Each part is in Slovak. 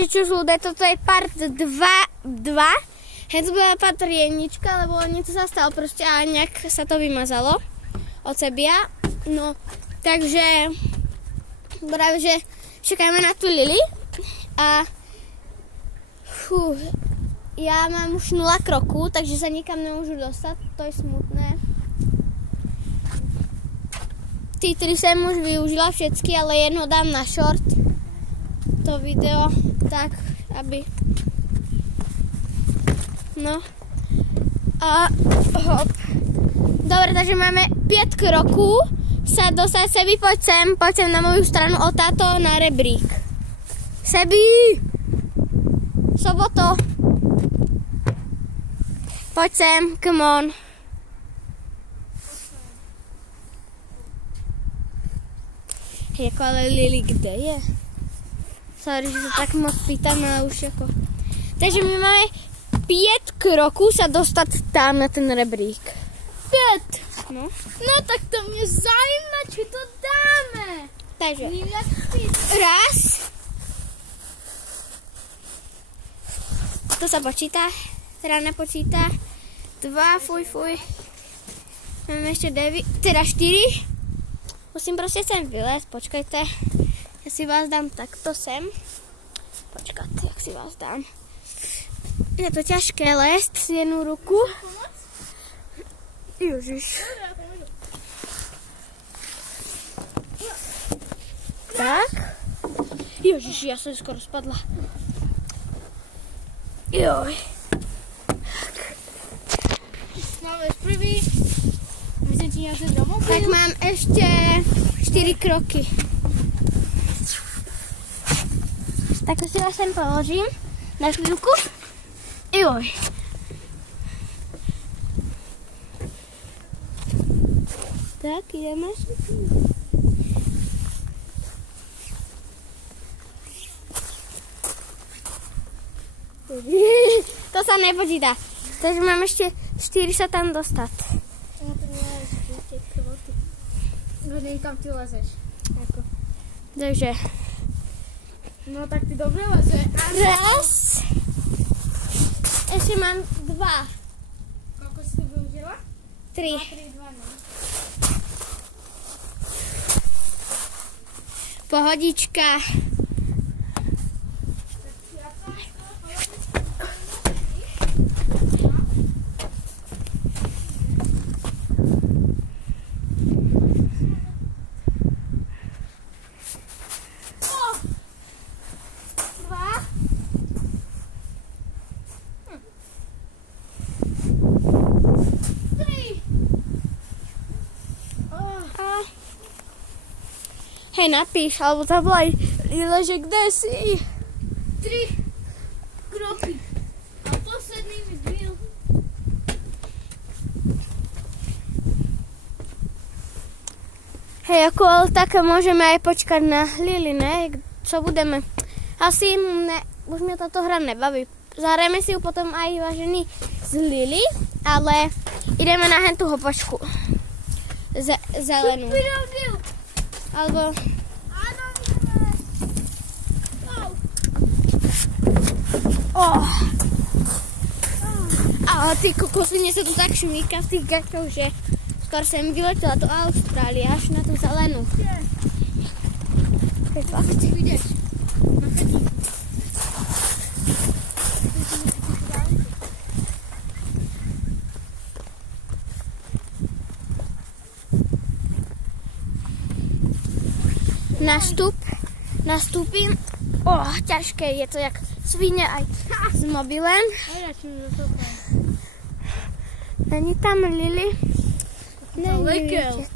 Takže čo ľudia, toto je part 2. Hneď bola part 1, lebo niečo sa stalo proste a nejak sa to vymazalo od sebia. No, takže práve, že čakáme na tú Lily a ja mám už 0 kroku, takže sa nikam nemôžu dostať, to je smutné. Tí 3 som už využila všetky, ale jedno dám na short, to video, tak, aby... No. A hop. Dobre, takže máme 5 krokov sa dostať. Sebi, poď sem na moju stranu, o táto na rebrík. Sebi! Soboto. Poď sem, come on. Jako, ale Lily, kde je? Sorry, že sa tak moc pýtam, ale už ako... Takže my máme 5 krokov sa dostať tam na ten rebrík. 5? No. No tak to mne zaujíma, či to dáme. Takže. Raz. To sa počíta. Teda nepočíta. 2, fuj. Máme ešte 9, teda 4. Musím proste sem vylézt, počkajte. Ja si vás dám takto sem. Počkajte, jak si vás dám. Je to ťažké lézt s jednu ruku. Ježiš. Tak. Ježiš, ja som skoro spadla. Joj. Máme prvý. Tak mám ešte 4 kroky. Tak si vás sem položím na chvíľku. Joj. Tak, ideme. To sa nepočíta. Takže mám ešte 4 sa tam dostať. Kam ty lezeš? Ako? Takže. No tak ty dobre lezeš. Raz. Ešte mám 2. Koľko si to využila? 3. 3, 2, no. Pohodička. Hej, napíš, alebo zavolaj Lile, že kde si? 3 kroky. A posledný mi zbil. Hej, ako, ale tak môžeme aj počkať na Lily, ne? Čo budeme? Asi, ne, už mňa táto hra nebaví. Zahrajeme si ju potom aj vážený z Lily, ale ideme na hentú hopočku. Zelenú. Alebo... Ale ty kokos, mne sa tu tak šmíka v tých gaťoch, že skoro som vyletela do Austrálie až na tú zelenú. To je fakt. Ideš. Nastúpim. Ťažké, je to jak svine aj s mobilem. Není tam Lily? Lekel.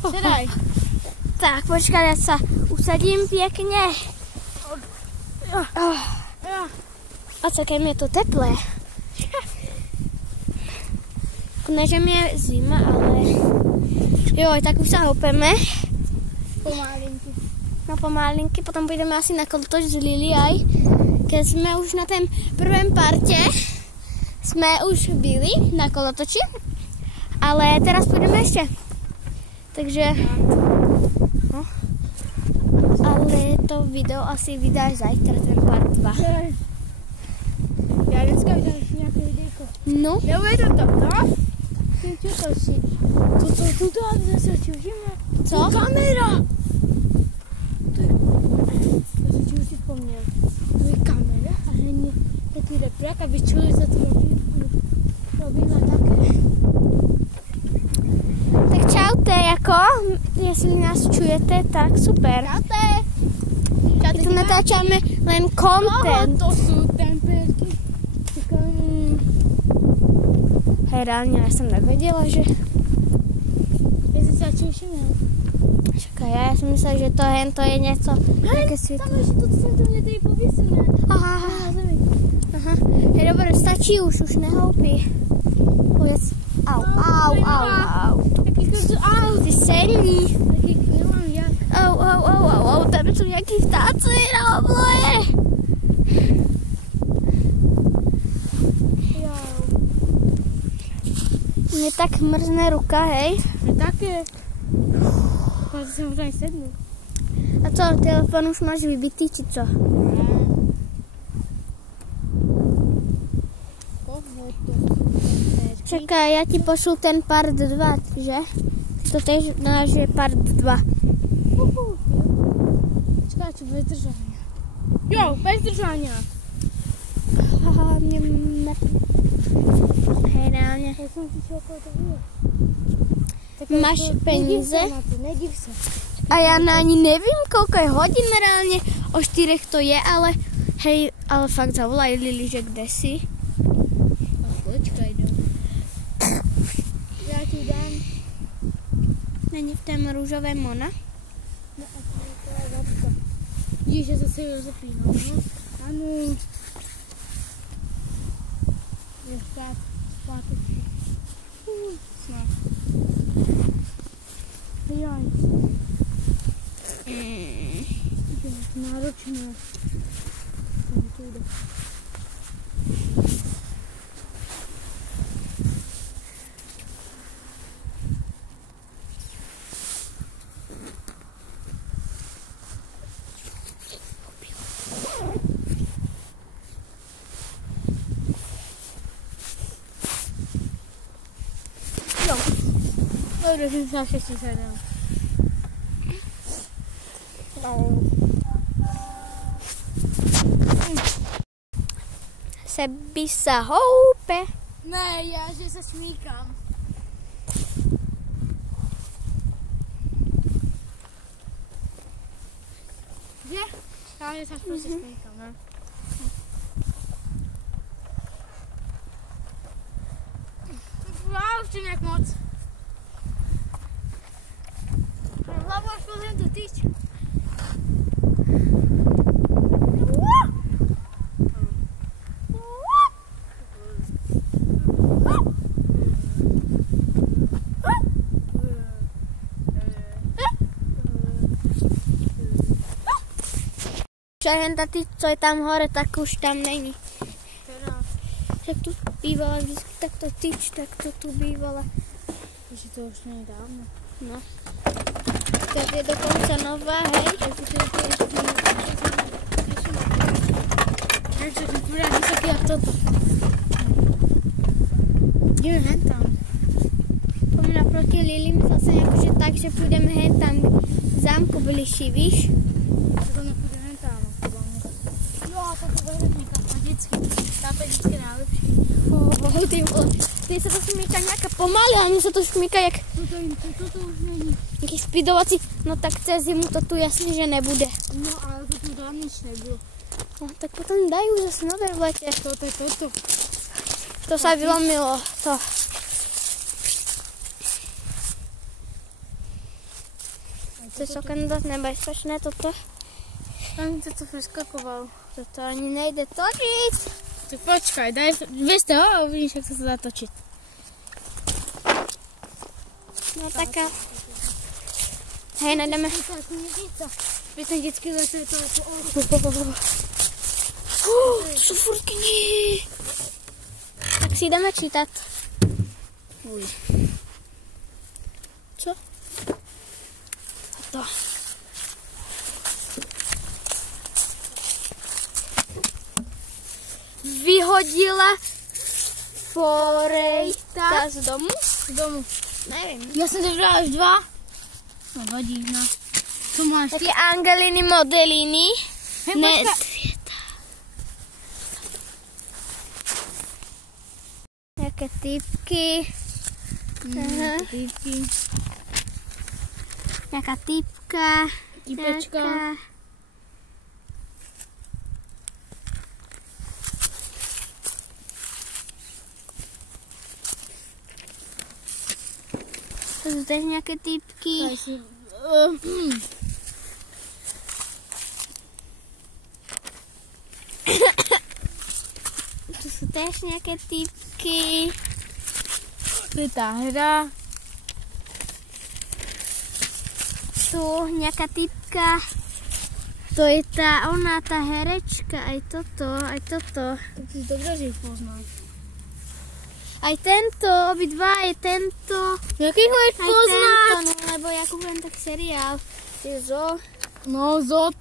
Sedaj. Tak, počkaj, ja sa usadím pekne. A čakaj, mi je to teplé. Ne, že mi je zima, ale... Joj, tak už sa hopeme. Pomalinky. No pomalinky, potom pôjdeme asi na kolotoč z Lily aj. Keď sme už na tém prvém parte, sme už byli na kolotoči, ale teraz pôjdeme ešte. Takže... No. Ale to video asi vydáš zajtra, ten part 2. Já dneska vydám nějaké videjko. No. Nebo je to to, no? Čo to si? Tuto se čužíme. Co? Kamera! To si už si vzpomněl. To je kamera a hlavně taký reprák, aby čuli, co to robíme také. Tak čaute, jako, jestli nás čujete, tak super. Čaute! My tu natáčame len content. To sú tempérky. Hej, reálne, ja som nevedela, že... Ja si sa čuším. Čakaj, ja som myslela, že to hento je něco, nejaké Tam světlo. ešte toto sem to mne tady pověsené. Aha, aha. Hej, dobre, stačí už nehoupí. Povedz, au. Taký kurzu, au. Ty sedni. Taký, nemám jak. Au, tam sú nejaký vtáci na oblohe. Mne tak mrzne ruka, hej. Také. Kvázi sa možno aj sednú. A co, telefon už máš vybitý, či co? Čakaj, ja ti pošlu ten part 2, že? To tež náš je part 2. Čaká, čo bez držania. Jo, bez držania. Haha, hej, reálne. Ja som si čo okolo toho bylo. Máš peníze? Nediv sa. A ja ani nevím, koľko je hodín reálne. O 4 to je, ale hej, ale fakt zavolaj Lili, že kde si. Počkaj, ja ti dám. Není v tém růžové Mona? No a to je babka. Vidíš, že zase rozepínal, no? Ano. Je zpátečky. Snad. Jaj. Náročné. To jde. Dobre, som sa všetci sedel. Sebi sa houpe. Ne, ja že sa šmíkam. Že? Ja že sa proste šmíkam, ne? Wow, ešte nejak moc. Hlavu až pozriem to tyč. Však ty, co je tam hore, tak už tam není. Teda. Tak tu bývala vždycky takto tyč, tak to tu bývala. Takže to už nie je dávno. No. Tak je dokonca nová, hej. Takže to bude vysoký jak toto. Ideme hen tam. Poďme naproti Lili, myslel som akože tak, že pôjdeme hen tam k zámku bližší, víš? To nepůjde hen tam. Jo, a to bude někam vždycky. Táto je vždycky najlepší. Ty vole, ty sa to šmíka nejaká pomaly, a mne sa to šmíka jak Toto už není. nejaký speedovací. No tak cez zimu to tu jasne, že nebude. No ale to tu dávno nič nebylo. No tak potom dajú zase nové v lete. Toto je toto. To sa vylomilo, to. To je sokan dosť nebezpečné toto. Tam to preskakoval. Toto ani nejde točiť. Tak počkaj, daj, vieš to, a uvidíš, jak sa to dá točiť. No taká. Hej, najdeme. By som vždycky zase to To sú furt knihy. Tak si jdeme čítať. Uj. Co? A to. vyhodila Forejta z domu? Z domu. Nevím. Já jsem to vydala až 2. No vadí, no. Co máš ty? Také Angeliny Modeliny. Ne, Světa. Jaké typky. Týpky. Jaká typka. Typečka. Jaká... To jsou teď nějaké typky. To jsou též nějaké typky. To je ta hra. Tu nějaká typka. To je ta herečka. Aj toto. Tak si dobře, že jich poznáš. Aj tento, obidva, je tento. Jaký ho jich Aj poznáš? tento, no, lebo ja kúpujem tak seriál. Je zo. No, zo.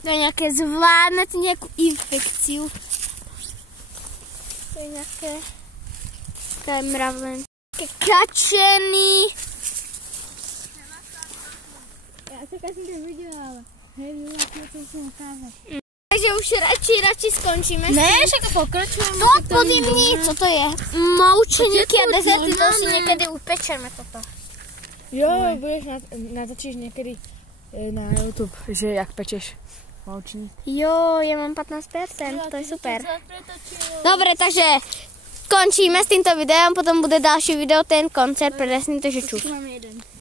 To je nejaké zvládnuť nejakú infekciu. To je nejaké... To je mravlen. Také kačeny. Já tak jsem to viděla. Hej, to si ukážeš. Takže už radši skončíme. Ne, však pokračujeme. To podivní, co to je? Moučeníky a dezerty, to si někdy upečeme toto. Jo, budeš natočíš někdy na YouTube, že jak pečeš moučník. Jo, ja mám 15%, to je super. Dobre, takže končíme s týmto videom, potom bude další video, ten koncert, predesním to, že čus.